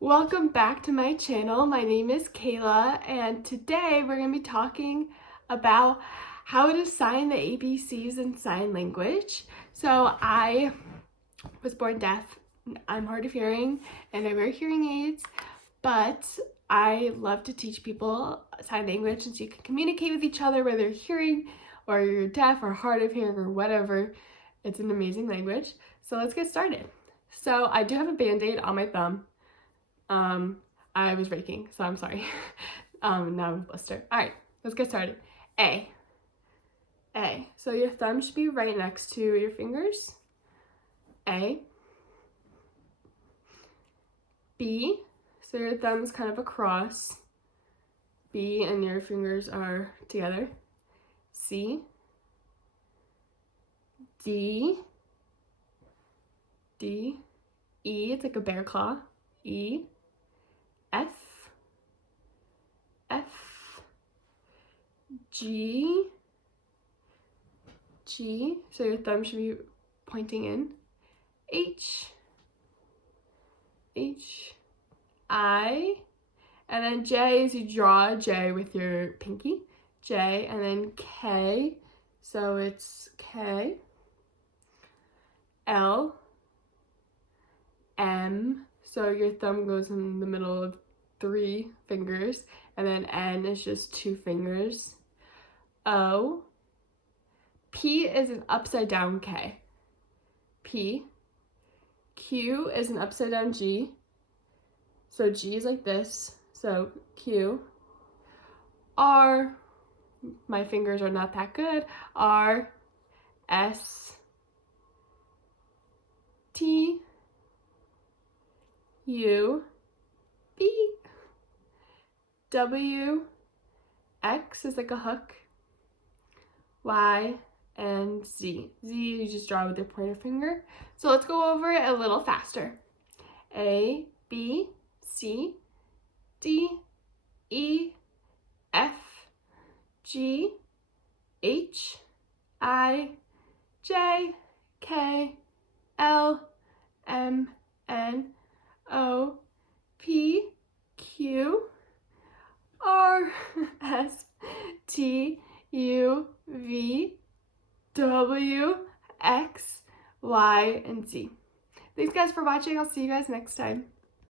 Welcome back to my channel. My name is Kayla, and today we're going to be talking about how to sign the ABCs in sign language. So I was born deaf, I'm hard of hearing, and I wear hearing aids, but I love to teach people sign language since you can communicate with each other whether you're hearing or you're deaf or hard of hearing or whatever. It's an amazing language. So let's get started. So I do have a band-aid on my thumb. I was raking, so I'm sorry. Now I have a blister. All right, let's get started. A. So your thumb should be right next to your fingers. A. B. So your thumb is kind of across. B and your fingers are together. C. D. E. It's like a bear claw. E. F. G. So your thumb should be pointing in. H. I. And then J is you draw a J with your pinky. J. And then K. So it's K. L. M. So your thumb goes in the middle of 3 fingers, and then N is just 2 fingers. O. P is an upside down K. P. Q is an upside down G. So G is like this. So Q. R. My fingers are not that good. R. S. T. U. B. W. X is like a hook. Y. And Z. Z you just draw with your pointer finger. So let's go over it a little faster. A, B, C, D, E, F, G, H, I, J, K, L, M, N, O, P, Q, R, S, T, U, V, W, X, Y, and Z. Thanks guys for watching. I'll see you guys next time.